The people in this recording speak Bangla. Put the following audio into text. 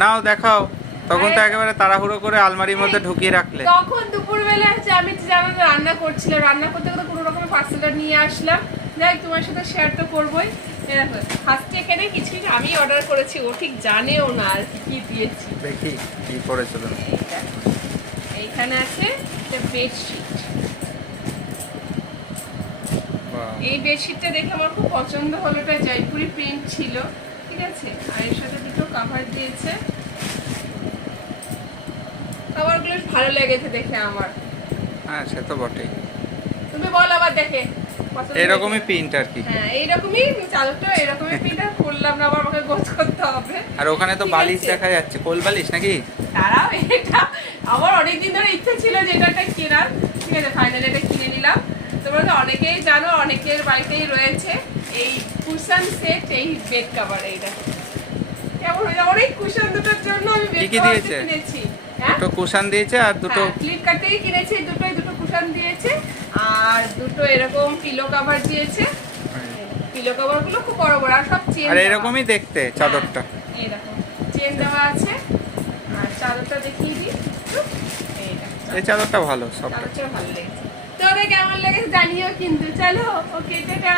নাও দেখাও। তখন তো একেবারে তাড়াহুড়ো করে আলমারির মধ্যে ঢুকিয়ে রাখলে। তখন দুপুরবেলা হচ্ছে আমি জানো রান্না করছিলাম, রান্না করতে করতে কোনো রকমের পার্সেলটা নিয়ে আসলাম। যাই তোমার সাথে শেয়ার তো করবোই। ফার্স্টে এখানে কিছু কিছু আমি অর্ডার করেছি, ও ঠিক জানেও না আর কি দিয়েছি। দেখি কি করেছো তুমি। এইখানে আছে একটা বেডশিট। এই বেডশিটটা দেখে আমার খুব পছন্দ হলো, এটা জয়পুরি প্রিন্ট ছিল, ঠিক আছে। আর এর সাথে দুটো কভার দিয়েছে, কভারগুলো ভালো লেগেছে দেখে আমার। হ্যাঁ সে তো বটেই। তুমি বলো আবার দেখে এরকমই প্রিন্ট আর কি। হ্যাঁ এইরকমই চাদরটা, এরকমই প্রিন্ট। আর করলাম না, আবার আমাকে গোছ করতে হবে। আর ওখানে তো বালিশ দেখা যাচ্ছে, কোল বালিশ নাকি? তারাও এটা আমার অনেকদিন ধরে ইচ্ছা ছিল যে এটা একটা কেনার, ঠিক আছে। ফাইনালি এটা কিনে নিলাম। তোমরা তো অনেকেই জানো, অনেকের বাড়িতেই রয়েছে এই কুশন সেট, এই বেড কভার। এইটা কেমন হয়েছে? অনেক কুশন দুটোর জন্য আমি বেড কভার কিনেছি। হ্যাঁ দুটো কুশন দিয়েছে আর দুটো ফ্লিপকার্ট থেকে কিনেছি। দুটো কুশন দিয়েছে আর দুটো এরকম পিলো কভার দিয়েছে। পিলো কভার গুলো খুব বড় বড় আর সব চেন। আর এরকমই দেখতে চাদরটা। এরকম চেন দেওয়া আছে। আর চাদরটা দেখিয়ে দিই। এই চাদরটা ভালো, সব চাদরটা ভালো লেগেছে। তোদের কেমন লেগেছে জানিও কিন্তু। চলো ওকে টাটা।